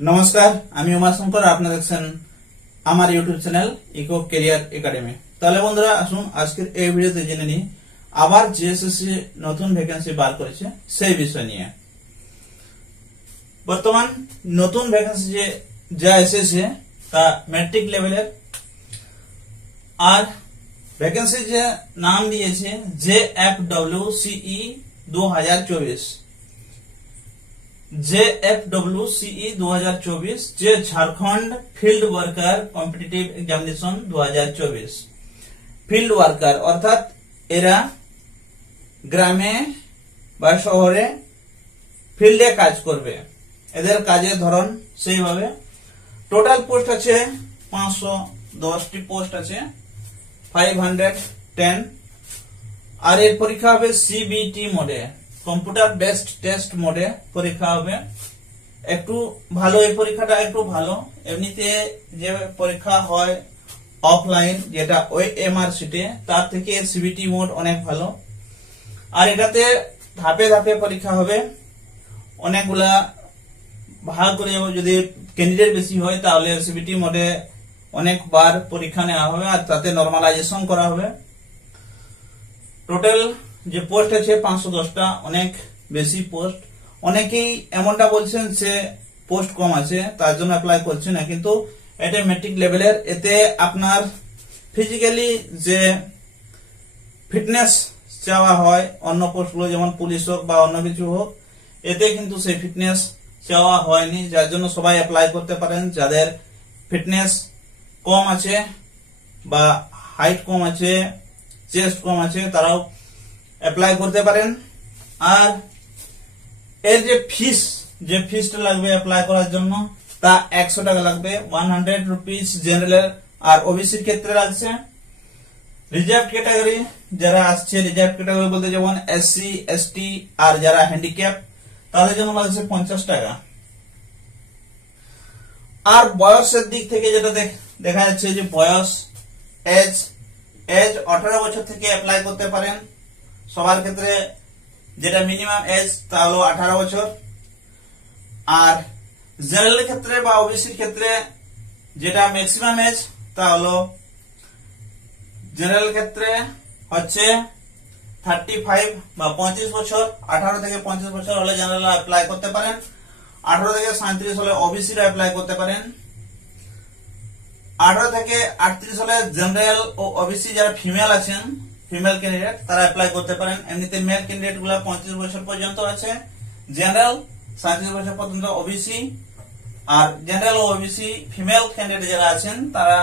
নমস্কার, আমি উমাশঙ্কর। আপনারা দেখছেন আমার YouTube channel eco career academy. তাহলে বন্ধুরা, আসুন আজকের এই ভিডিওতে জেনে নিই আবার জিএসএসসি নতুন ভ্যাকেন্সি বার করেছে সেই বিষয় নিয়ে। বর্তমান নতুন ভ্যাকেন্সি যা এসেছে তা ম্যাট্রিক লেভেলের, আর ভ্যাকেন্সি যে নাম দিয়েছে JFWCE 2024। JFWCE 2024 যে Jharkhand field worker competitive examination 2024। Field worker অর্থাৎ এরা গ্রামে বা শহরে ফিল্ডে কাজ করবে, এদের কাজের ধরন সেইভাবে। টোটাল পোস্ট আছে 510টি পোস্ট আছে, 510। আর এর পরীক্ষা হবে CBT মোডে, কম্পিউটার বেসড টেস্ট মোডে পরীক্ষা হবে। একটু ভালো, এই পরীক্ষাটা একটু ভালো। এমনিতে যে পরীক্ষা হয় অফলাইন, যেটা OMR সিটে, তার থেকে CBT মোড অনেক ভালো। আর এটাতে ধাপে ধাপে পরীক্ষা হবে, অনেকগুলা ভাগ করে। যদি ক্যান্ডিডেট বেশি হয় তাহলে CBT মোডে অনেকবার পরীক্ষা নেওয়া হবে, আর তাতে নরমালাইজেশন করা হবে। টোটাল যে পোস্ট আছে 510টা, অনেক বেশি পোস্ট। অনেকেই এমনটা বলছেন যে পোস্ট কম আছে তার জন্য অ্যাপ্লাই করছে না, কিন্তু এটা ম্যাট্রিক লেভেলের। এতে আপনার ফিজিক্যালি যে ফিটনেস চাওয়া হয় অন্য পোস্টগুলো, যেমন পুলিশ হোক বা অন্য কিছু হোক, এতে কিন্তু সেই ফিটনেস চাওয়া হয়নি, যার জন্য সবাই অ্যাপ্লাই করতে পারেন। যাদের ফিটনেস কম আছে বা হাইট কম আছে, চেস্ট কম আছে, তারাও অ্যাপ্লাই করতে পারেন। আর এর যে ফিসটা লাগবে অ্যাপ্লাই করার জন্য, তা 100 টাকা লাগবে, 100 রুপিস জেনারেল আর ওবিসির ক্ষেত্রে লাগছে। রিজার্ভ ক্যাটাগরি যারা আসছে, রিজার্ভ ক্যাটাগরি বলতে যেমন SC ST আর যারা হ্যান্ডিক্যাপ, তাদের জন্য লাগছে 50 টাকা। আর বয়সের দিক থেকে যেটা দেখা যাচ্ছে যে বয়স, এজ 18 বছর থেকে অ্যাপ্লাই করতে পারেন সবার ক্ষেত্রে। যেটা মিনিমাম এজ তা হলো 18 বছর। আর জেনারেল ক্ষেত্রে বা ওবিসির ক্ষেত্রে যেটা ম্যাক্সিমাম এজ তা হলো, জেনারেল ক্ষেত্রে হচ্ছে 35 বা 35 বছর। 18 থেকে 35 বছর হলে জেনারেল অ্যাপ্লাই করতে পারেন, 18 থেকে 37 হলে ওবিসিরা অ্যাপ্লাই করতে পারেন, 18 থেকে 38 হলে জেনারেল ও ওবিসি যারা ফিমেল আছেন, ফিমেল ক্যান্ডিডেট, তারা অ্যাপ্লাই করতে পারেন। এমনিতে মেল ক্যান্ডিডেট গুলা 35 বছর পর্যন্ত আছে, জেনারেল 37 বছর পর্যন্ত ওবিসি। আর জেনারেল ও ওবিসি ফিমেল ক্যান্ডিডেট যারা আছেন তারা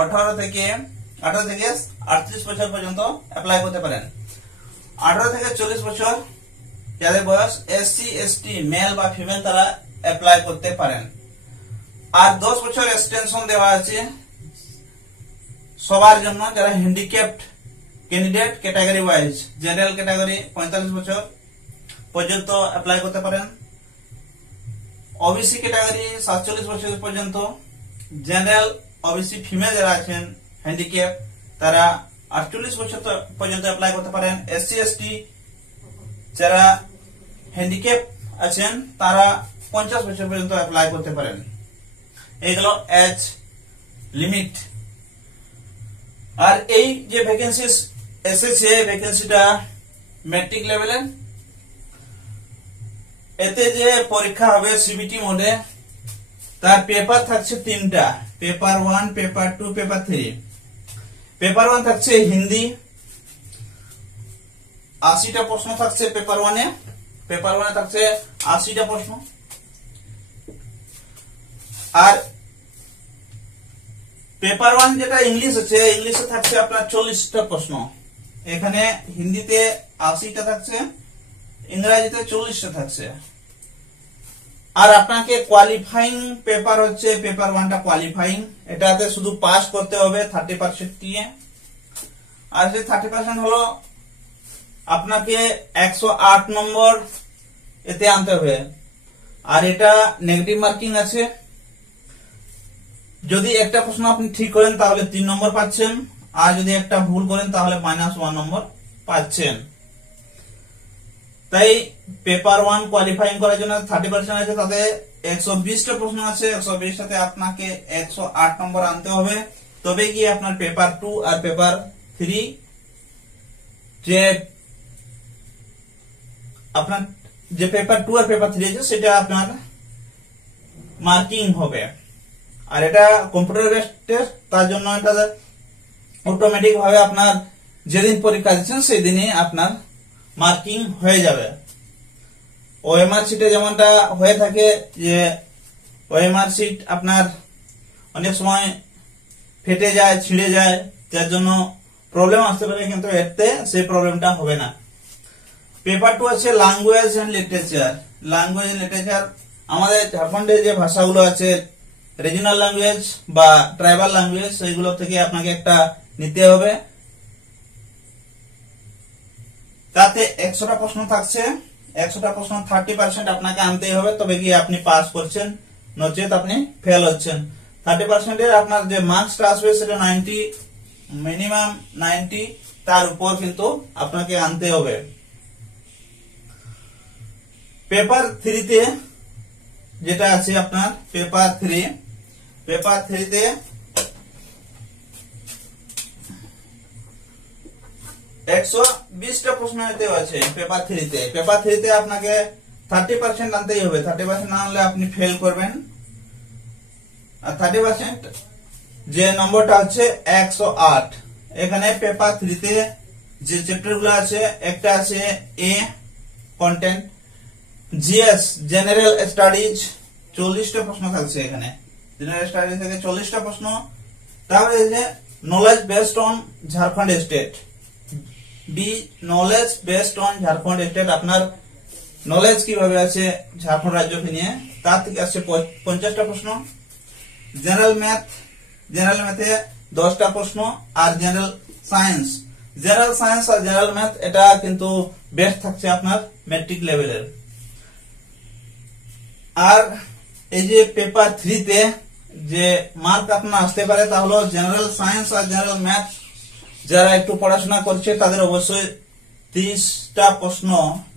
18 থেকে 38 বছর পর্যন্ত অ্যাপ্লাই করতে পারেন। 18 থেকে 40 বছর যাদের বয়স, SC ST মেল বা ফিমেল, তারা অ্যাপ্লাই করতে পারেন। আর 10 বছর এক্সটেনশন দেওয়া আছে সবার জন্য যারা handicapped candidate category wise. General category 45 বছর পর্যন্ত অ্যাপ্লাই করতে পারেন, ওবিসি ক্যাটাগরি 47 বছর পর্যন্ত, জেনারেল ওবিসি ফিমেল যারা আছেন হ্যান্ডিক্যাপ, তারা 48 বছর পর্যন্ত অ্যাপ্লাই করতে পারেন। SC ST যারা হ্যান্ডিক্যাপ আছেন তারা 50 বছর পর্যন্ত অ্যাপ্লাই করতে পারেন। এইগুলো এজ লিমিট। আর এই যে ভ্যাকেন্সি এসেছে, ভ্যাকেন্সিটা ম্যাট্রিক লেভেলের। এতে যে পরীক্ষা হবে CBT মোডে, তার পেপার থাকছে 3টা, পেপার 1, পেপার 2, পেপার 3। পেপার 1 থাকছে হিন্দি, 80টা প্রশ্ন থাকছে পেপার 1-এ। পেপার 1-এ থাকছে 80টা প্রশ্ন। আর পেপার 1 যেটা ইংলিশ আছে, ইংলিশে থাকছে আপনার 40টা প্রশ্ন। এখানে হিন্দিতে 80টা থাকছে, ইংরেজিতে 40টা থাকছে। আর আপনাকে কোয়ালিফাইং পেপার হচ্ছে পেপার 1টা কোয়ালিফাইং, এটাতে শুধু পাস করতে হবে 30% দিয়ে। আর সেই 30% হলো আপনাকে 108 নম্বর এতে আনতে হবে। আর এটা নেগেটিভ মার্কিং আছে। যদি একটা প্রশ্ন আপনি ঠিক করেন তাহলে 3 নম্বর পাচ্ছেন, আর যদি একটা ভুল করেন তাহলে -1 নম্বর পাচ্ছেন। তাই পেপার 1 কোয়ালিফাইং করার জন্য 30% আছে, তাতে 120টা প্রশ্ন আছে, 120টাতে আপনাকে 108 নম্বর আনতে হবে, তবে গিয়ে আপনার পেপার 2 আর পেপার 3 যে আপনার যে পেপার 2 আর পেপার 3 আছে সেটা আপনার মার্কিং হবে। আর এটা কম্পিউটার বেসড টেস্ট, তার জন্য এটা অটোমেটিক ভাবে আপনার যেদিন পরীক্ষা দিচ্ছেন সেই দিনই আপনার মার্কিং হয়ে যাবে। ওএমআর শিটে যেমনটা হয়ে থাকে যে ওএমআর শিট আপনার অনেক সময় ফেটে যায়, ছিঁড়ে যায়, যার জন্য প্রবলেম আসতে পারে, কিন্তু এতে সেই প্রবলেমটা হবে না। পেপার 2 আছে language and literature. Language and literature আমাদের ঝাড়খণ্ডের যে ভাষাগুলো আছে, রিজিনাল ল্যাঙ্গুয়েজ বা ট্রাইবাল ল্যাঙ্গুয়েজ, সেইগুলো থেকে আপনাকে একটা নিতে হবে। তাতে 100টা প্রশ্ন থাকছে, 100টা প্রশ্ন 30% আপনাকে আনতেই হবে, তবে গিয়ে আপনি পাস করছেন, নচেত আপনি ফেল হচ্ছেন। 30% এর আপনার যে মার্কসটা আসবে সেটা 90, মিনিমাম 90, তার উপর কিন্তু আপনাকে আনতে হবে। পেপার 3 তে যেটা আছে আপনার পেপার 3, পেপার 3 তে 120টা প্রশ্ন হতে আছে পেপার 3 তে। পেপার 3 তে আপনাকে 30% আনতেই হবে, 30% না হলে আপনি ফেল করবেন। আর 30% যে নম্বরটা হচ্ছে 108। এখানে পেপার 3 তে যে চ্যাপ্টার গুলো আছে, একটা আছে A content, GS general studies 40টা প্রশ্ন থাকছে এখানে, জেনারেল স্টাডিজ থেকে 40টা প্রশ্ন। তারপরে যে knowledge based on Jharkhand state, B knowledge based on Jharkhand state, আপনার নলেজ কিভাবে আছে ঝাড়খণ্ড রাজ্যকে নিয়ে, তার থেকে আসছে 50টা প্রশ্ন। জেনারেল ম্যাথ, জেনারেল ম্যাথে 10টা প্রশ্ন। আর জেনারেল সায়েন্স, জেনারেল সায়েন্স আর জেনারেল ম্যাথ এটা কিন্তু বেস্ট থাকছে আপনার ম্যাট্রিক লেভেলের। আর এই যে পেপার 3 তে যে মার্ক আপনার আসতে পারে তা হলো জেনারেল সায়েন্স আর জেনারেল ম্যাথ, যারা একটু পড়াশোনা করছে তাদের অবশ্যই 30টা প্রশ্ন,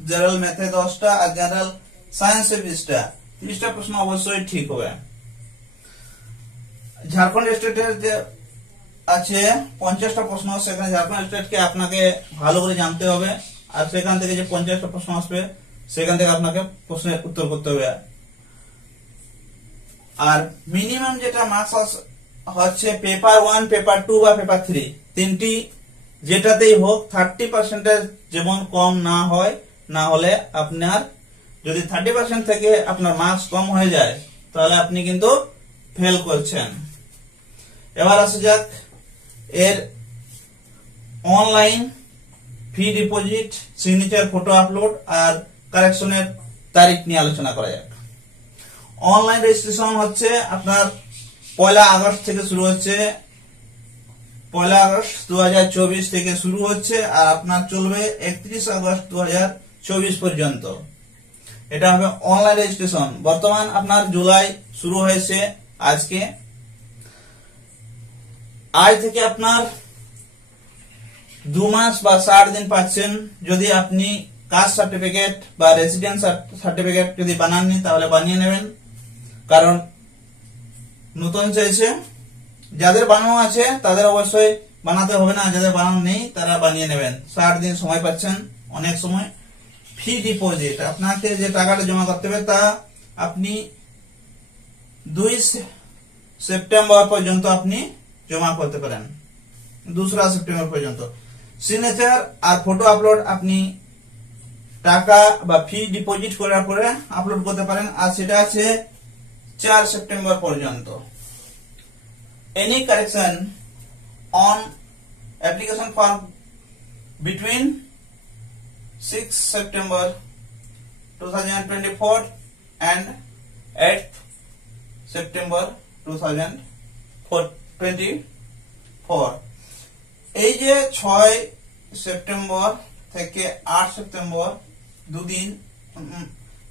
জেনারেল ম্যাথে 10টা আর জেনারেল সায়েন্সে 20টা, 30টা প্রশ্ন অবশ্যই ঠিক হবে। ঝাড়খণ্ড স্টেটের যে আছে 50টা প্রশ্ন, সেখানে ঝাড়খণ্ড স্টেটকে আপনাকে ভালো করে জানতে হবে, আর সেখান থেকে যে 50টা প্রশ্ন আসবে সেখান থেকে আপনাকে প্রশ্নের উত্তর করতে হবে। আর মিনিমাম যেটা মার্কস হচ্ছে পেপার 1, পেপার 2 বা পেপার 3, তিনটি যেটাতেই হোক 30% যেমন কম না হয়, না হলে আপনার যদি 30% থেকে আপনার মার্কস কম হয়ে যায় তাহলে আপনি কিন্তু ফেল করছেন। এবার আসা যাক এর online fee deposit, signature, photo upload আর কারেকশনের তারিখ নিয়ে আলোচনা করা যাক। অনলাইন রেজিস্ট্রেশন হচ্ছে আপনার 1 আগস্ট থেকে শুরু হচ্ছে, 1 আগস্ট 2024 থেকে শুরু হচ্ছে, আর আপনার চলবে 31 আগস্ট 2024 পর্যন্ত। এটা হবে অনলাইন রেজিস্ট্রেশন। বর্তমান আপনার জুলাই শুরু হয়েছে আজকে, আজ থেকে আপনার 2 মাস বা 60 দিন পাচ্ছেন। যদি আপনি কাস্ট সার্টিফিকেট বা রেসিডেন্স সার্টিফিকেট যদি বানাননি তাহলে বানিয়ে নেবেন, কারণ নতুন চাইছে। যাদের বানানো আছে তাদের অবশ্যই বানাতে হবে না, যাদের বানানো নেই তারা বানিয়ে নেবেন। 60 দিন সময় পাচ্ছেন। অনেক সময় ফি ডিপোজিট, আপনাকে যে টাকাটা জমা করতে হবে তা আপনি 2 সেপ্টেম্বর পর্যন্ত আপনি জমা করতে পারেন, 2 সেপ্টেম্বর পর্যন্ত। সিগনেচার আর ফটো আপলোড আপনি টাকা বা ফি ডিপোজিট করার পরে আপলোড করতে পারেন, আর সেটা আছে 4 সেপ্টেম্বর পর্যন্ত। Any correction on application form between 6 September 2024 and 8 September 2024। এই যে 6 সেপ্টেম্বর থেকে 8 সেপ্টেম্বর, 2 দিন,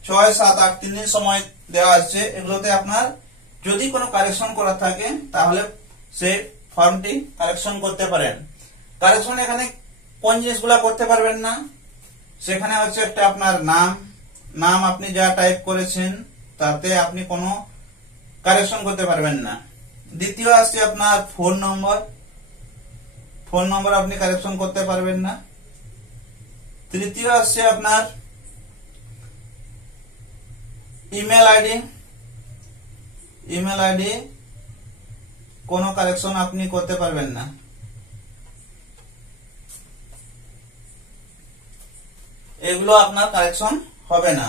6, 7, 8, 3 দিন সময় দেওয়া আছে। এগুলোতে আপনার যদি কোনো কারেকশন করা থাকে তাহলে সেই ফর্মটি কারেকশন করতে পারেন। কারেকশন এখানে কোন জিনিসগুলো করতে পারবেন না, সেখানে হচ্ছে একটা আপনার নাম আপনি যা টাইপ করেছেন তাতে আপনি কোনো কারেকশন করতে পারবেন না। দ্বিতীয় আসছে আপনার ফোন নম্বর আপনি কারেকশন করতে পারবেন না। তৃতীয় আসছে আপনার ইমেল আইডি কোনো কারেকশন আপনি করতে পারবেন না। এগুলো আপনার কারেকশন হবে না।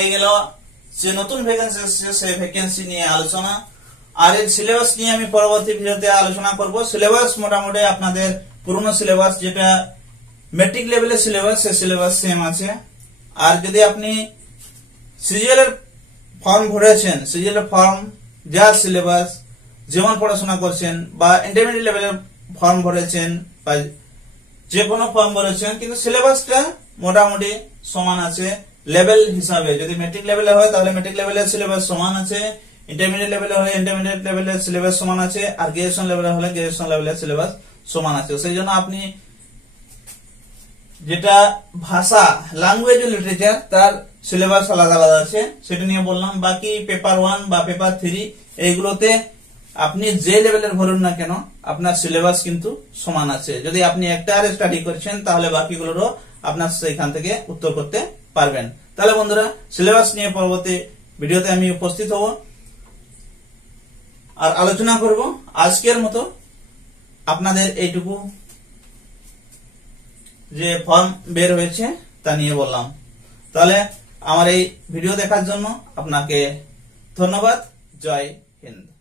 এই গেল যে নতুন ভ্যাকেন্সি এসেছে সেই ভ্যাকেন্সি নিয়ে আলোচনা। আর এই সিলেবাস নিয়ে আমি পরবর্তী ভিডিওতে আলোচনা করব। সিলেবাস মোটামুটি আপনাদের পুরনো সিলেবাস যেটা ম্যাট্রিক লেভেলের সিলেবাস, সেই সিলেবাস সেম আছে। আর যদি আপনি সিজিএল এর ফর্ম ভরেছেন, সিজিএল এর ফর্ম যার সিলেবাস যেমন পড়াশোনা করছেন, বা ইন্টারমিডিয়েট লেভেলের ফর্ম ভরেছেন বা যে কোনো ফর্ম ভরেছেন, কিন্তু সিলেবাসটা মোটামুটি সমান আছে লেভেল হিসাবে। যদি ম্যাট্রিক লেভেলে হয় তাহলে ম্যাট্রিক লেভেলের সিলেবাস সমান আছে, ইন্টারমিডিয়েট লেভেলে হলে ইন্টারমিডিয়েট লেভেলের সিলেবাস সমান আছে, আর গ্রাজুয়েশন লেভেলে হলে গ্রাজুয়েশন লেভেলের সিলেবাস সমান আছে। সেই জন্য আপনি যেটা ভাষা, ল্যাঙ্গুয়েজ ও লিটারেচার, তার সিলেবাস আলাদা আলাদা আছে, সেটা নিয়ে বললাম। বাকি পেপার 1 বা পেপার 3 এইগুলোতে আপনি যে লেভেলের ভরুন না কেন আপনার সিলেবাস কিন্তু সমান আছে। যদি আপনি একটা আর স্টাডি করছেন তাহলে বাকিগুলোরও আপনার সেইখান থেকে উত্তর করতে পারবেন। তাহলে বন্ধুরা, সিলেবাস নিয়ে পরবর্তী ভিডিওতে আমি উপস্থিত হব আর আলোচনা করব। আজকের মতো আপনাদের এইটুকু যে ফর্ম বের হয়েছে তা নিয়ে বললাম। তাহলে আমার এই ভিডিও দেখার জন্য আপনাকে ধন্যবাদ। জয় হিন্দ।